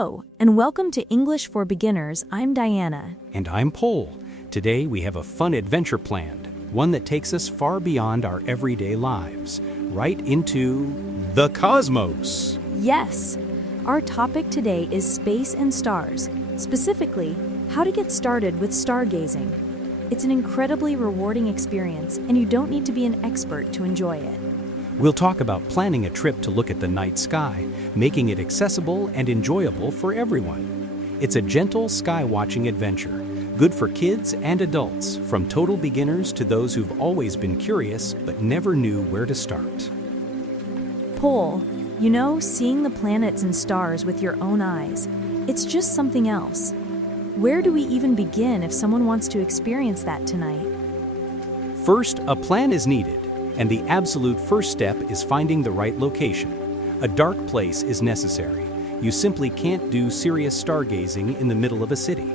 Hello, and welcome to English for Beginners. I'm Diana. And I'm Poul. Today we have a fun adventure planned, one that takes us far beyond our everyday lives, right into the cosmos. Yes, our topic today is space and stars, specifically, how to get started with stargazing. It's an incredibly rewarding experience, and you don't need to be an expert to enjoy it. We'll talk about planning a trip to look at the night sky, making it accessible and enjoyable for everyone. It's a gentle sky-watching adventure, good for kids and adults, from total beginners to those who've always been curious but never knew where to start. Poul, seeing the planets and stars with your own eyes, it's just something else. Where do we even begin if someone wants to experience that tonight? First, a plan is needed, and the absolute first step is finding the right location. A dark place is necessary. You simply can't do serious stargazing in the middle of a city.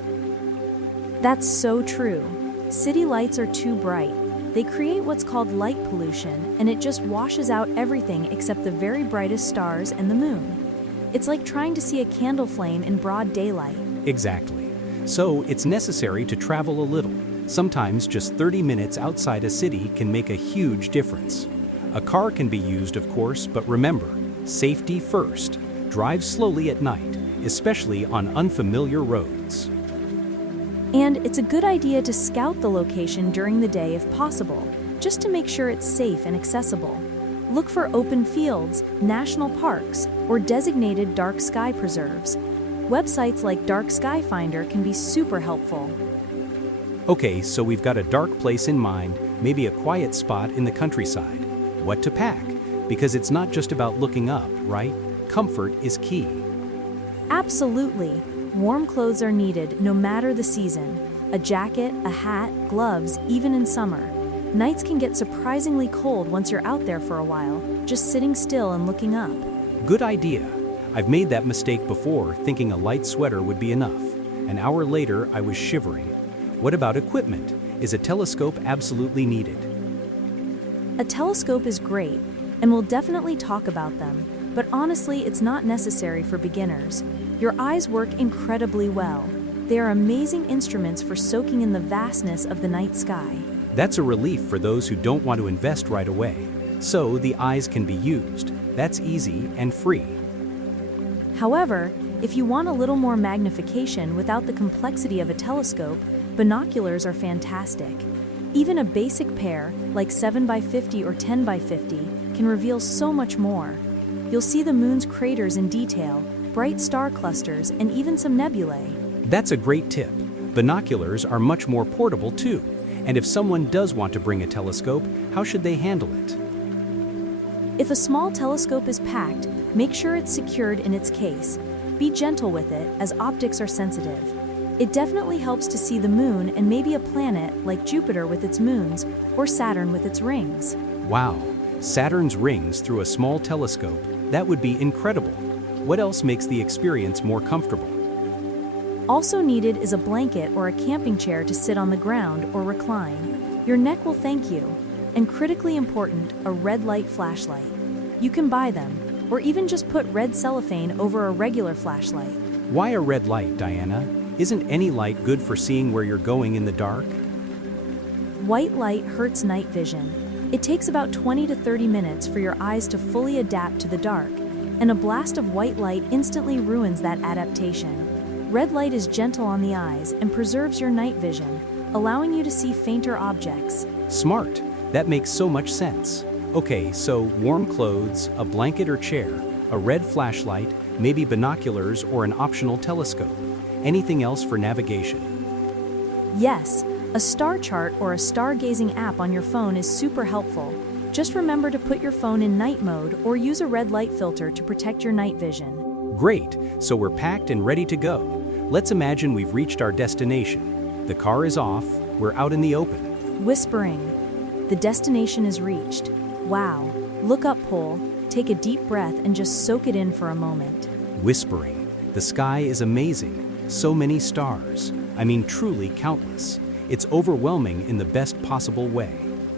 That's so true. City lights are too bright. They create what's called light pollution, and it just washes out everything except the very brightest stars and the moon. It's like trying to see a candle flame in broad daylight. Exactly. So it's necessary to travel a little. Sometimes just 30 minutes outside a city can make a huge difference. A car can be used, of course, but remember, safety first. Drive slowly at night, especially on unfamiliar roads. And it's a good idea to scout the location during the day if possible, just to make sure it's safe and accessible. Look for open fields, national parks, or designated dark sky preserves. Websites like Dark Sky Finder can be super helpful. Okay, so we've got a dark place in mind, maybe a quiet spot in the countryside. What to pack? Because it's not just about looking up, right? Comfort is key. Absolutely. Warm clothes are needed no matter the season. A jacket, a hat, gloves, even in summer. Nights can get surprisingly cold once you're out there for a while, just sitting still and looking up. Good idea. I've made that mistake before, thinking a light sweater would be enough. An hour later, I was shivering. What about equipment? Is a telescope absolutely needed? A telescope is great, and we'll definitely talk about them, but honestly, it's not necessary for beginners. Your eyes work incredibly well. They are amazing instruments for soaking in the vastness of the night sky. That's a relief for those who don't want to invest right away. So the eyes can be used. That's easy and free. However, if you want a little more magnification without the complexity of a telescope, binoculars are fantastic. Even a basic pair, like 7x50 or 10x50, can reveal so much more. You'll see the moon's craters in detail, bright star clusters, and even some nebulae. That's a great tip. Binoculars are much more portable too. And if someone does want to bring a telescope, how should they handle it? If a small telescope is packed, make sure it's secured in its case. Be gentle with it, as optics are sensitive. It definitely helps to see the moon and maybe a planet like Jupiter with its moons or Saturn with its rings. Wow, Saturn's rings through a small telescope. That would be incredible. What else makes the experience more comfortable? Also needed is a blanket or a camping chair to sit on the ground or recline. Your neck will thank you. And critically important, a red light flashlight. You can buy them, or even just put red cellophane over a regular flashlight. Why a red light, Diana? Isn't any light good for seeing where you're going in the dark? White light hurts night vision. It takes about 20 to 30 minutes for your eyes to fully adapt to the dark, and a blast of white light instantly ruins that adaptation. Red light is gentle on the eyes and preserves your night vision, allowing you to see fainter objects. Smart. That makes so much sense. Okay, so warm clothes, a blanket or chair, a red flashlight, maybe binoculars or an optional telescope. Anything else for navigation? Yes, a star chart or a stargazing app on your phone is super helpful. Just remember to put your phone in night mode or use a red light filter to protect your night vision. Great, so we're packed and ready to go. Let's imagine we've reached our destination. The car is off, we're out in the open. Whispering. The destination is reached. Wow. Look up, Poul. Take a deep breath and just soak it in for a moment. Whispering. The sky is amazing. So many stars. I mean, truly countless. It's overwhelming in the best possible way.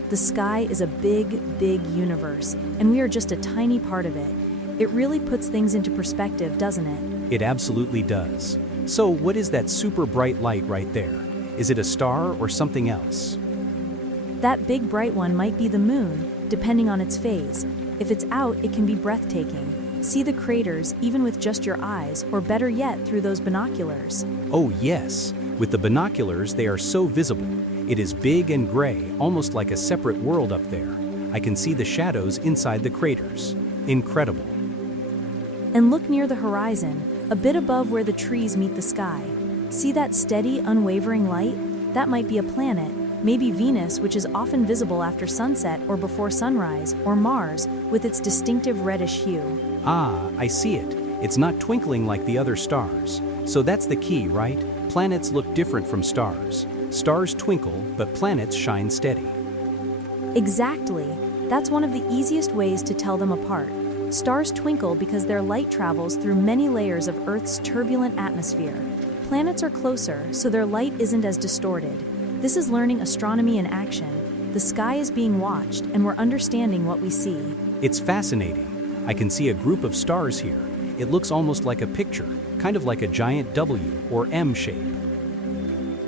The sky is a big, big universe, and we are just a tiny part of it. It really puts things into perspective, doesn't it? It absolutely does. So what is that super bright light right there? Is it a star or something else? That big bright one might be the moon, depending on its phase. If it's out, it can be breathtaking. See the craters even with just your eyes, or better yet, through those binoculars. Oh yes, with the binoculars they are so visible. It is big and gray, almost like a separate world up there. I can see the shadows inside the craters. Incredible. And look near the horizon, a bit above where the trees meet the sky. See that steady, unwavering light? That might be a planet, maybe Venus, which is often visible after sunset or before sunrise, or Mars, with its distinctive reddish hue. Ah, I see it. It's not twinkling like the other stars. So that's the key, right? Planets look different from stars. Stars twinkle, but planets shine steady. Exactly. That's one of the easiest ways to tell them apart. Stars twinkle because their light travels through many layers of Earth's turbulent atmosphere. Planets are closer, so their light isn't as distorted. This is learning astronomy in action. The sky is being watched, and we're understanding what we see. It's fascinating. I can see a group of stars here. It looks almost like a picture, kind of like a giant W or M shape.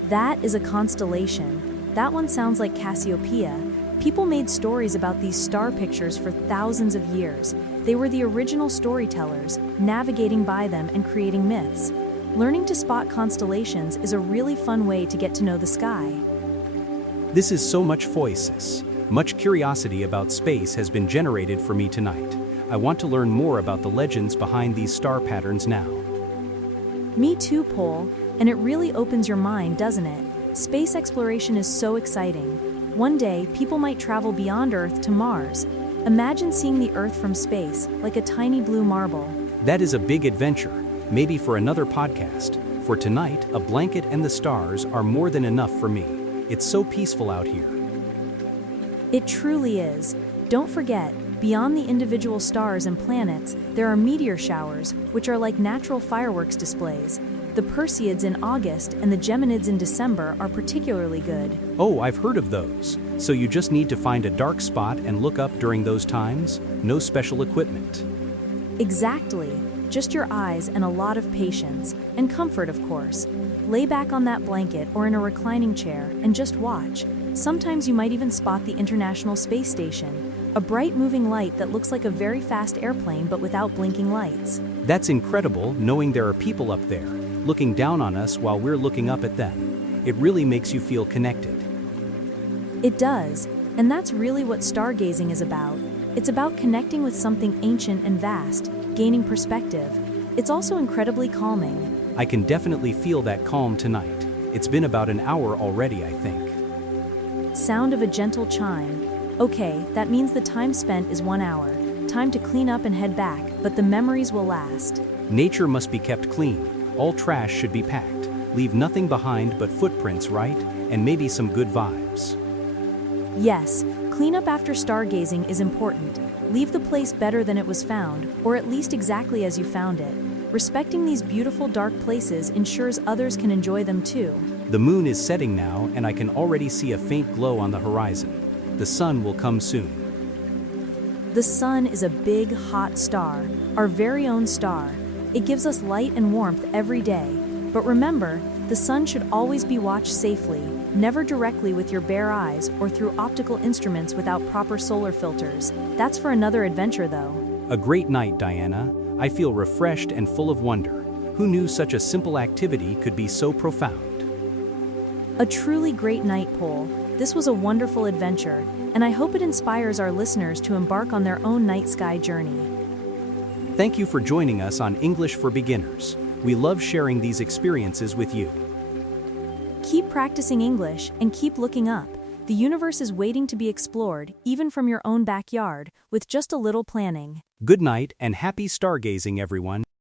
That is a constellation. That one sounds like Cassiopeia. People made stories about these star pictures for thousands of years. They were the original storytellers, navigating by them and creating myths. Learning to spot constellations is a really fun way to get to know the sky. This is so much phoesis. Much curiosity about space has been generated for me tonight. I want to learn more about the legends behind these star patterns now. Me too, Poul, and it really opens your mind, doesn't it? Space exploration is so exciting. One day, people might travel beyond Earth to Mars. Imagine seeing the Earth from space, like a tiny blue marble. That is a big adventure, maybe for another podcast. For tonight, a blanket and the stars are more than enough for me. It's so peaceful out here. It truly is. Don't forget, beyond the individual stars and planets, there are meteor showers, which are like natural fireworks displays. The Perseids in August and the Geminids in December are particularly good. Oh, I've heard of those. So you just need to find a dark spot and look up during those times? No special equipment. Exactly. Just your eyes and a lot of patience. And comfort, of course. Lay back on that blanket or in a reclining chair and just watch. Sometimes you might even spot the International Space Station, a bright moving light that looks like a very fast airplane but without blinking lights. That's incredible, knowing there are people up there, looking down on us while we're looking up at them. It really makes you feel connected. It does, and that's really what stargazing is about. It's about connecting with something ancient and vast, gaining perspective. It's also incredibly calming. I can definitely feel that calm tonight. It's been about an hour already, I think. Sound of a gentle chime. Okay, that means the time spent is 1 hour. Time to clean up and head back, but the memories will last. Nature must be kept clean. All trash should be packed. Leave nothing behind but footprints, right? And maybe some good vibes. Yes, cleanup after stargazing is important. Leave the place better than it was found, or at least exactly as you found it. Respecting these beautiful dark places ensures others can enjoy them too. The moon is setting now, and I can already see a faint glow on the horizon. The sun will come soon. The sun is a big, hot star, our very own star. It gives us light and warmth every day. But remember, the sun should always be watched safely, never directly with your bare eyes or through optical instruments without proper solar filters. That's for another adventure, though. A great night, Diana. I feel refreshed and full of wonder. Who knew such a simple activity could be so profound? A truly great night, Poul. This was a wonderful adventure, and I hope it inspires our listeners to embark on their own night sky journey. Thank you for joining us on English for Beginners. We love sharing these experiences with you. Keep practicing English and keep looking up. The universe is waiting to be explored, even from your own backyard, with just a little planning. Good night and happy stargazing, everyone.